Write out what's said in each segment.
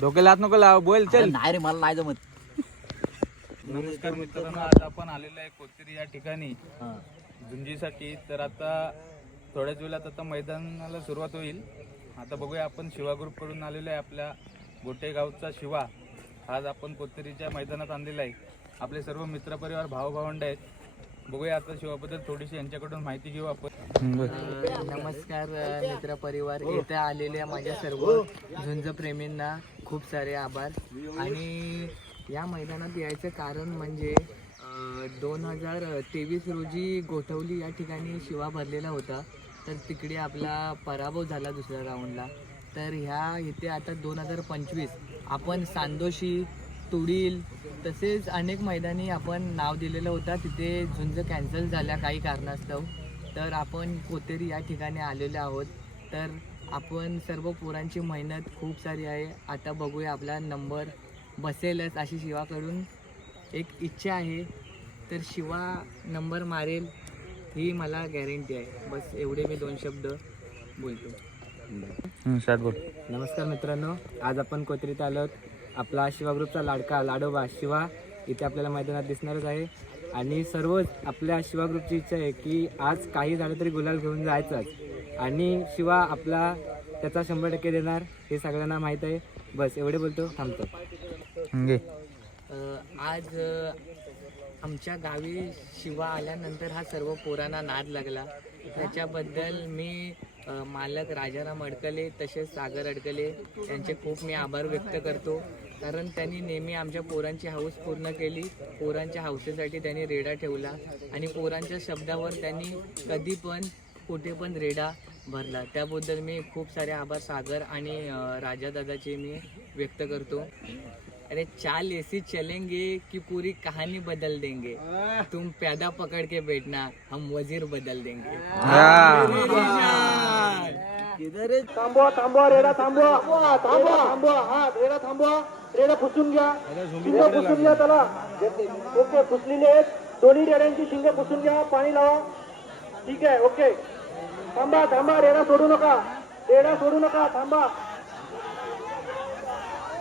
डोक्याला हात नको लाव, बोल चल. नाही रे मला नाही जमत. नमस्कार मित्रांनो, आज आपण आलेलो आहे कोथरी या ठिकाणी झुंजीसाठी. तर आता थोड्याच वेळात आता मैदानाला सुरुवात होईल. आता बघूया, आपण शिवा ग्रुप कडून आलेलो आहे. आपल्या गोटेगावचा शिवा आज आपण कोथरीच्या मैदानात आणलेला आहे. आपले सर्व मित्रपरिवार भावभावंड आहेत. बघूया आता शिवाबद्दल थोडीशी यांच्याकडून माहिती घेऊ आपण. नमस्कार मित्रपरिवार, इथे आलेल्या माझ्या सर्व झुंज प्रेमींना खूप सारे आभार. आणि या मैदानात यायचं कारण म्हणजे 2023 रोजी गोठवली या ठिकाणी शिवा भरलेला होता. तर तिकडे आपला पराभव झाला दुसऱ्या राऊंडला. तर ह्या इथे आता 2025 आपण सांदोशी, तुडील तसेच अनेक मैदानी आपण नाव दिलेलं होतं. तिथे झुंज कॅन्सल झाल्या काही कारणास्तव. तर आपण कोथरी या ठिकाणी आलेलो आहोत. तर आपण सर्व पोरांची मेहनत खूप सारी आहे. आता बघूया आपला नंबर बसेलच अशी शिवाकडून एक इच्छा आहे. तर शिवा नंबर मारेल ही मला गॅरंटी आहे. बस एवढे मी 2 शब्द बोलतो. नमस्कार मित्रांनो, आज आपण कोथरीत आलोत. आपला शिवा ग्रुपचा लाडका लाडोबा शिवा इथे आपल्याला मैदानात दिसणारच आहे. आणि सर्वच आपल्या शिवा ग्रुपची इच्छा आहे की आज काही झालं तरी गुलाल घेऊन जायचाच. आणि शिवा आपला त्याचा 100% देणार हे सगळ्यांना माहीत आहे. बस एवढे बोलतो, थांबतो. आज आमच्या गावी शिवा आल्यानंतर हा सर्व पोरांना नाद लागला. त्याच्याबद्दल मी मालक राजाराम अडकले तसेच सागर अडकले यांचे खूप मी आभार व्यक्त करतो. कारण त्यांनी नेहमी आमच्या पोरांची हौस पूर्ण केली. पोरांच्या हौसेसाठी त्यांनी रेडा ठेवला आणि पोरांच्या शब्दावर त्यांनी कधी पण कुठे पण रेडा भरला. त्याबद्दल मी खूप सारे आभार सागर आणि राजा दादाचे मी व्यक्त करतो. अरे चाल ऐसी चलेंगे कि पूरी कहानी बदल देंगे. तुम प्यादा पकड़ के बैठना, हम वजीर बदल देंगे. थांबवा थांबवा, रेडा थांबवा, थांबवा थांबवा, हा रेडा थांबवा. रेडा पुसून घ्या, शिंग पुसून घ्या त्याला. ओके, पुसलेले आहेत दोन्ही रेड्यांची शिंग पुसून घ्या, पाणी लावा. ठीक आहे, ओके. थांबा थांबा, रेडा सोडू नका, रेडा सोडू नका, थांबा.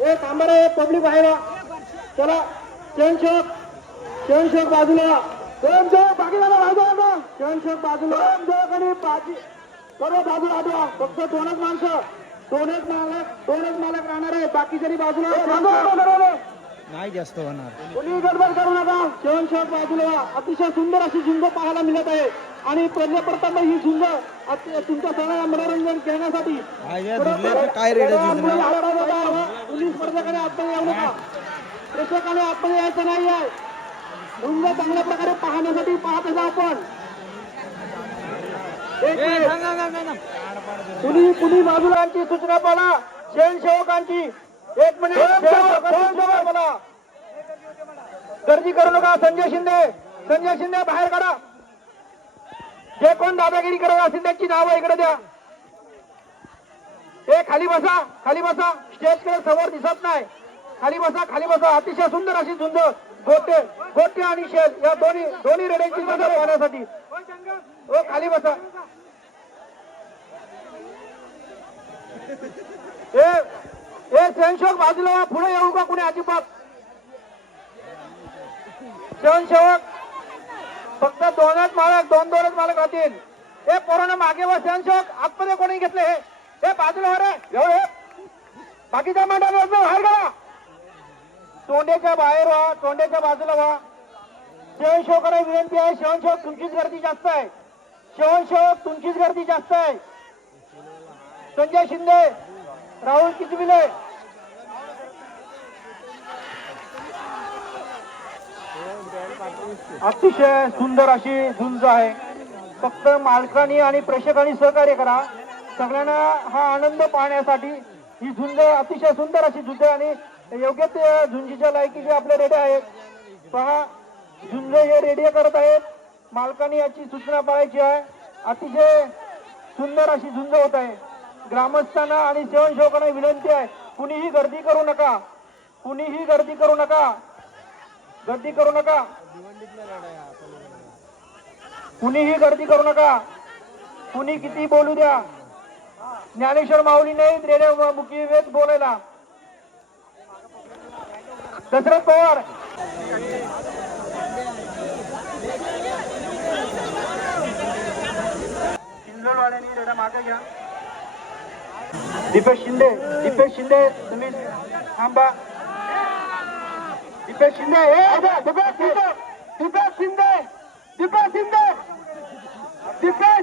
ए थांबा रे, पब्लिक बाहेर चला. शहनशोक बाजूला, शहनशोक बाजूला, बाजूला शहनशोक बाजूला, आणि बाजी सर्व बाजूला आठवा. फक्त दोनच माणसं, दोनच मालक राहणार आहे. बाकी जरी बाजूला नाही जास्त होणार. कोणी गडबड करू नका. शहनशोक बाजूला. अतिशय सुंदर अशी झुंज पाहायला मिळत आहे. आणि प्रथम ही झुंज तुमच्या सगळ्या मनोरंजन घेण्यासाठी काय रेड पोलीस स्पर्धकाने आतमध्ये येऊ नका, प्रेक्षकाने आतमध्ये यायचं नाही आहे. झुंज चांगल्या प्रकारे पाहण्यासाठी पाहत असा आपण. कुणी बाजूलांची सूचना पाला, स्वयंसेवकांची. 1 मिनिट बोला, गर्दी करू नका. संजय शिंदे बाहेर काढा. जे कोण दादागिरी करत असतील त्यांची नावं इकडे द्या. हे खाली बसा, स्टेज कडे समोर दिसत नाही. खाली बसा. अतिशय सुंदर अशी झुंज गोटे आणि शेल या दोन्ही रेड्यांची झुंज पाहण्यासाठी. हो, खाली बसा. हे स्वयंसेवक बाजूला, पुढे येऊ का कुणी अजिबात. स्वयंसेवक फक्त दोनच मालक राहतील. हे पोरांना मागे व स्वयंसेवक आतमध्ये कोणी घेतले. हे बाजूला हो रे, बाकीच्या मंडळाला बाहेर करा. तोंड्याच्या बाहेर व्हा, तोंड्याच्या बाजूला व्हा. स्वयंसेवकाला विनंती आहे, स्वयंसेवक तुमचीच गर्दी जास्त आहे. संजय शिंदे, राहुल किचविले. अतिशय सुंदर अशी झुंज आहे. फक्त मालकांनी आणि प्रेक्षकांनी सहकार्य करा. सगळ्यांना हा आनंद पाहण्यासाठी ही झुंज अतिशय सुंदर अशी झुंज आणि योग्य ते झुंजीच्या लायकीचे आपले रेडे आहेत. पहा, झुंज हे रेडिओ करत आहेत. मालकांनी याची सूचना पाळायची आहे. अतिशय सुंदर अशी झुंज होत आहे. ग्रामस्थांना आणि स्वयंसेवकांना विनंती आहे, कुणीही गर्दी करू नका. कुणी किती बोलू द्या. ज्ञानेश्वर माऊली नाही रेड्या मुखी वेद बोलायला. दशरथ पवार, हिंजवडवाड्यांनी रेडा मागे घ्या. दीपेश शिंदे तुम्ही थांबा. दीपेश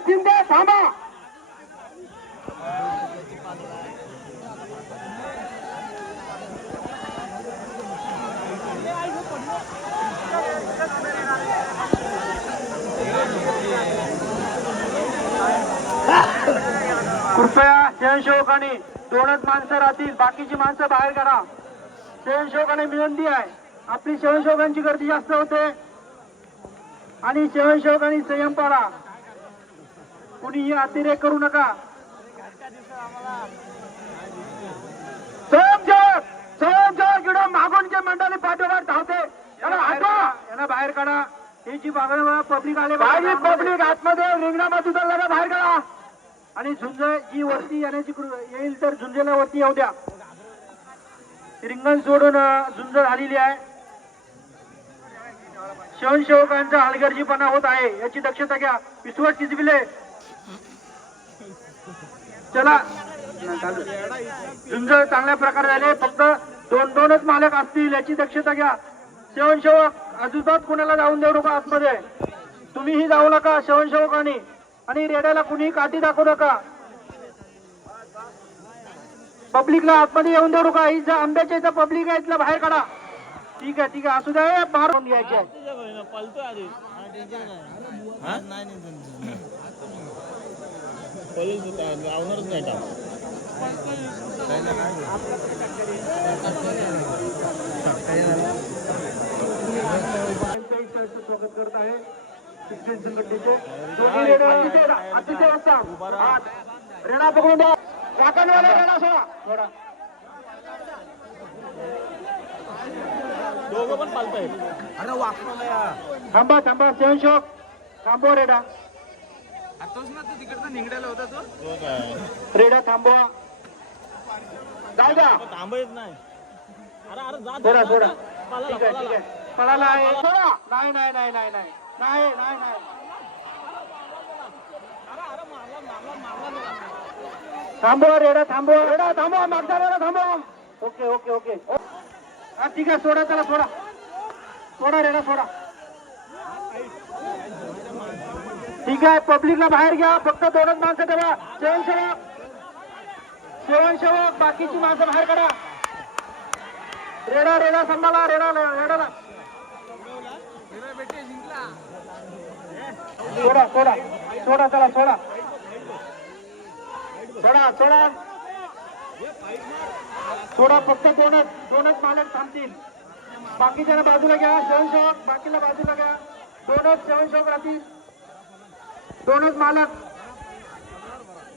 शिंदे थांबा. कृपया स्वयंसेवकांनी दोनच माणसं राहतील, बाकीची माणसं बाहेर करा. स्वयंसेवकांनी विनंती आहे, आपली स्वयंसेवकांची गर्दी जास्त होते आणि स्वयंसेवकांनी संयम पाळा. कुणीही अतिरेक करू नका. स्वयंसेवक इकडं मागून जे मंडळी पाठोपाठ धावते यांना बाहेर काढा. ही जी पब्लिक आले पब्लिक आतमध्ये रिंगणामध्ये उतरल्याला बाहेर काढा. आणि झुंज जी वरती येण्याची येईल तर झुंजेला वरती येऊ द्या. रिंगण सोडून झुंज झालेली आहे. स्वयंसेवकांचा हलगर्जीपणा होत आहे याची दक्षता घ्या. विश्वास चिजविले चला. झुंज चांगल्या प्रकारे झाले, फक्त दोनच मालक असतील याची दक्षता घ्या. स्वयंसेवक अजिबात कोणाला जाऊन देऊ नका आतमध्ये. तुम्हीही जाऊ नका स्वयंसेवकांनी. आणि रेड्याला कुणी काठी दाखवू नका. पब्लिकला आतमध्ये येऊन देऊ नका. ही आंब्याच्या इथं पब्लिक आहे, इथलं बाहेर काढा. ठीक आहे असू द्या. बाहेर घ्यायचे आहे. स्वागत करत आहे शिक्षण संघटनेचे अतिशय उत्तम. रेणा पकडून द्या. काकांवाला रेणा सोडा. दोघं पण पालताय. थांबा स्वयंसेवक थांबवा. रेडा आताच ना तू तिकडचा निघाला होता तो. रेडा थांबवा. जाऊ द्या. थांबत नाही. अरे जा. सोडा. ठीक आहे. पळाला आहे. सोडा. नाही. थांबवा. रेडा थांबवा. मागचा रेडा थांबवा. ओके. हा ठीक आहे. सोडा. चला सोडा. रेडा सोडा. ठीक आहे. पब्लिकला बाहेर घ्या. फक्त दोनच माणसं ठेवा. स्वयंसेवक बाकीची माणसं बाहेर काढा. रेडा सांभाळा. रेडाला सोडा. चला सोडा. फक्त दोनच मालक थांबतील. बाकीच्या बाजूला घ्या. स्वयंसेवक बाकीला बाजूला घ्या. दोनच स्वयंसेवक राहतील. दोनच मालक.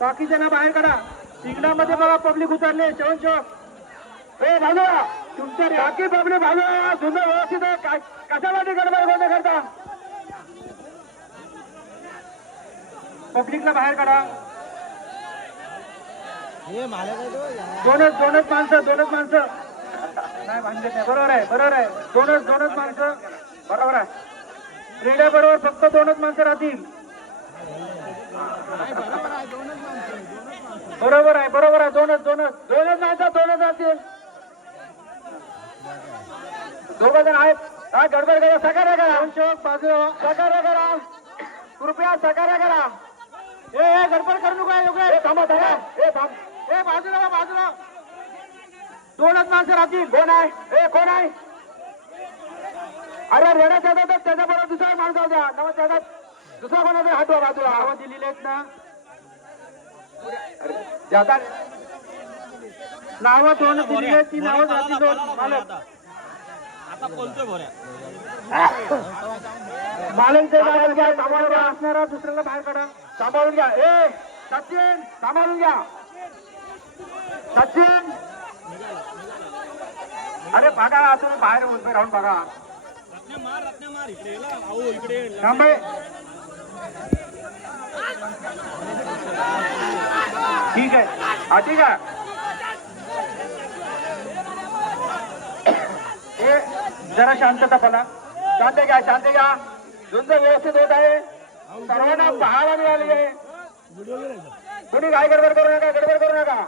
बाकीच्या बाहेर काढा. रिंगणामध्ये बघा पब्लिक उतरले. स्वयंसेवक बाजूला. तुमच्या बाकी पब्लिक बाजूला. सुंदर व्यवस्थित आहे. कशासाठी गडबड करता. पब्लिकला बाहेर काढा. दोनच माणसं. नाही भांडत नाही. बरोबर आहे. दोनच माणसं. बरोबर आहे. रेड्या बरोबर फक्त दोनच माणसं राहतील. बरोबर आहे. दोनच माणसं राहतील. दोघं जण आहेत. हा गडबड करा. सकार्य करा. बाजूला सकार्य करा. कृपया सकार्य करा. गडबड करू नका. थांबा. बाजूला. दोनच माणसं राहतील. कोण आहे? अरे रेडा त्याच्याबरोबर दुसरा माणसं द्या. त्याच्यात दुसरा कोणाचा हात बाजूला. नावं दिलेली आहेत ना. नावं दोन दिलेली आहेत. ती नावं राहतील. मालक आता बोलतोय बोऱ्या. मालक घ्या. असणारा दुसऱ्याला बाहेर काढा. सांभाळून घ्या. सचिन सांभाळून घ्या. सचिन अरे बघा. तुम्ही बाहेर उभे राहून बघा. मार इकडे थांबे. ठीक आहे. जरा शांतता पाला. शांत घ्या. झुंज व्यवस्थित होत आहे. सर्वांना पाहायला मिळाली आहे. कोणी काय गडबड करू नका.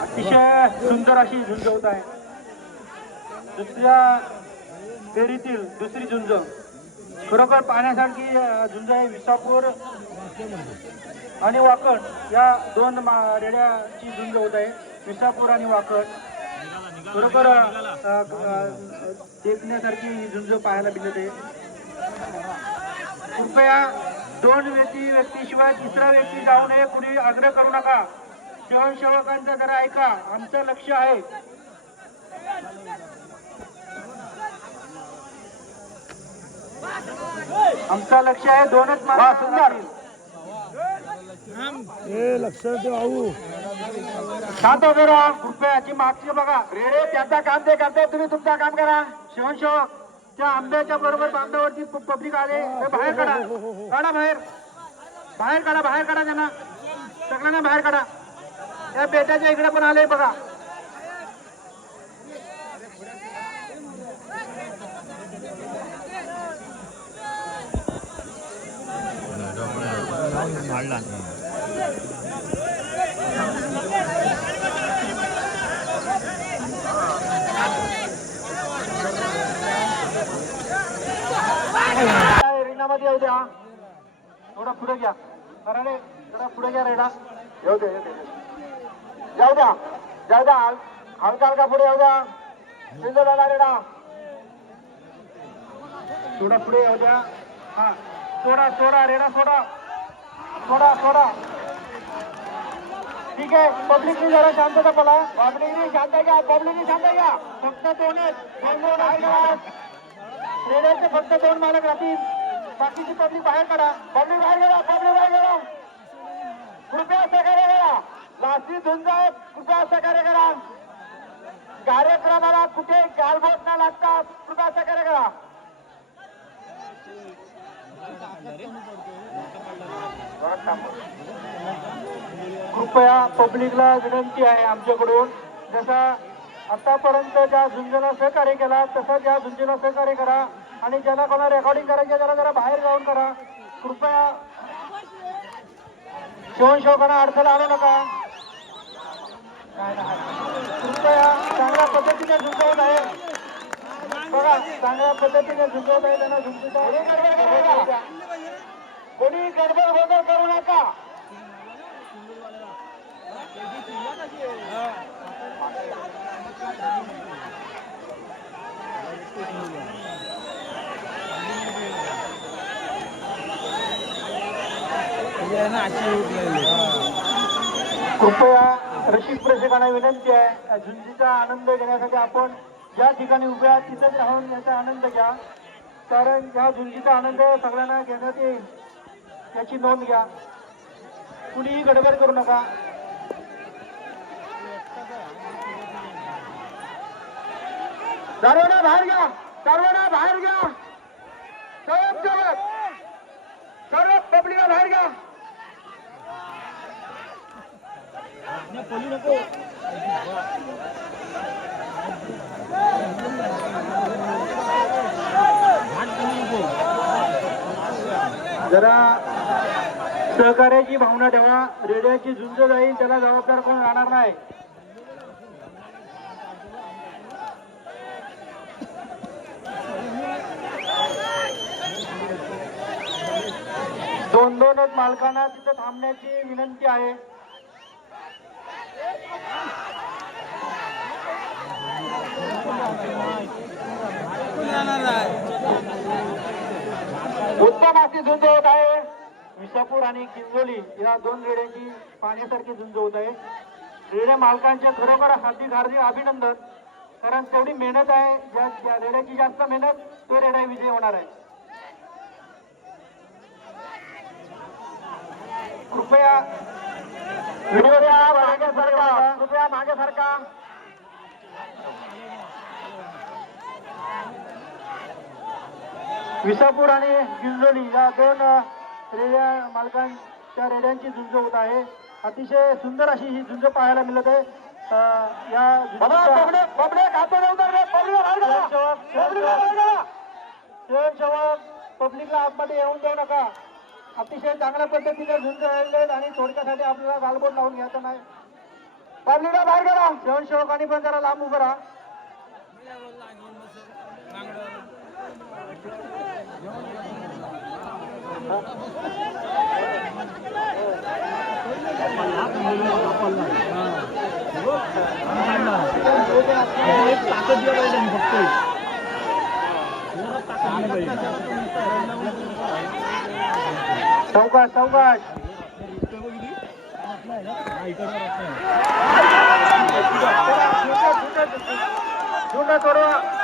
अतिशय सुंदर अशी झुंज होत आहे. दुसऱ्या फेरीतील दुसरी झुंज खरोखर पाहण्यासारखी झुंज आहे. विसापूर आणि वाकड या दोन रेड्याची झुंज होत आहे. विसापूर आणि वाकड खरोखर देखण्यासारखी ही झुंज पाहायला मिळत आहे. कृपया दोन व्यक्तीशिवाय तिसरा व्यक्ती जाऊ नये. कुणी आग्रह करू नका. स्वयंसेवकांचा जरा ऐका. आमचं लक्ष आहे. आमचं लक्ष आहे. दोनच मार्ग सुंदर शांत उभे राहा. कृपयाची मागची बघा. रेडे त्यांचा काम ते करताय. तुम्ही तुमचं काम करा. शिवणसेवक त्या आंब्याच्या बरोबर बांधावरती पब्लिक आले. बाहेर काढा. बाहेर काढा त्यांना. सगळ्यांना बाहेर काढा. या बेटाच्या इकडे पण आले बघा. रेडामध्ये येऊ द्या. थोडा पुढे घ्या. अरे जरा पुढे घ्या. रेडा येऊ द्या. जाऊ द्या. हलका पुढे येऊ द्या. सिंधुला रेडा थोडा पुढे येऊ द्या. हा सोडा रेडा सोडा. ठीक आहे. पब्लिकनी जरा शांतता पाला. पब्लिकनी शांत घ्या. फक्त रेड्याचे फक्त दोन मालक राहतील. बाकीची पब्लिक बाहेर काढा. पब्लिक बाहेर गेला. कृपया सहकार्य करा. लास्टी झुंज आहे. कृपया सहकार्य करा. कार्यक्रमाला कुठे गालबोट न लागता कृपया सहकार्य करा. कृपया पब्लिकला विनंती आहे आमच्याकडून. जसा आतापर्यंत ज्या झुंजीला सहकार्य केला तसं ज्या झुंजीला सहकार्य करा. आणि ज्यांना कोणा रेकॉर्डिंग करायची जरा बाहेर जाऊन करा. कृपया शिवणसेवकांना अडथळा आणू नका. कृपया चांगल्या पद्धतीने झुंजवत आहे. बघा चांगल्या पद्धतीने झुंजवत आहे. त्यांना झुंजता कोणी गडबड वगैरे करू नका. कृपया रसिक प्रेक्षकांना विनंती आहे. झुंजीचा आनंद घेण्यासाठी आपण ज्या ठिकाणी उभे आहात तिथेच राहून याचा आनंद घ्या. कारण या झुंजीचा आनंद सगळ्यांना घेण्यात येईल याची नोंद घ्या. कुणीही गडबड करू नका. सर्वांना बाहेर घ्या. सर्व पब्लिकला बाहेर घ्या. जरा सहकार्याची भावना ठेवा. रेड्याची झुंज जाईल त्याला जबाबदार कोण राहणार नाही. दोनच मालकांना तिथे थांबण्याची विनंती आहे. उत्तम अशी झुंज होत आहे. विसापूर आणि किंजोली या दोन रेड्यांची पाहण्यासारखी झुंज होत आहे. रेड्या मालकांचे खरोखर हार्दिक अभिनंदन. कारण तेवढी मेहनत आहे. ज्या रेड्याची जास्त मेहनत तो रेडा विजय होणार आहे. कृपया व्हिडिओ मागे सरका. विसापूर आणि किंजोली या दोन रेड्या मालकांच्या रेड्यांची झुंज होत आहे. अतिशय सुंदर अशी ही झुंज पाहायला मिळत आहे. या स्वयंसेवक पब्लिकला आतमध्ये येऊन देऊ नका. अतिशय चांगल्या पद्धतीने झुंज आहेत आणि थोडक्यासाठी आपल्याला गालबोट लावून घ्यायचं नाही. पब्लिकला बाहेर करा. स्वयंसेवकांनी पण जरा लांब उभं राहा. सावकाश सावकाश. झुंड सोडवा.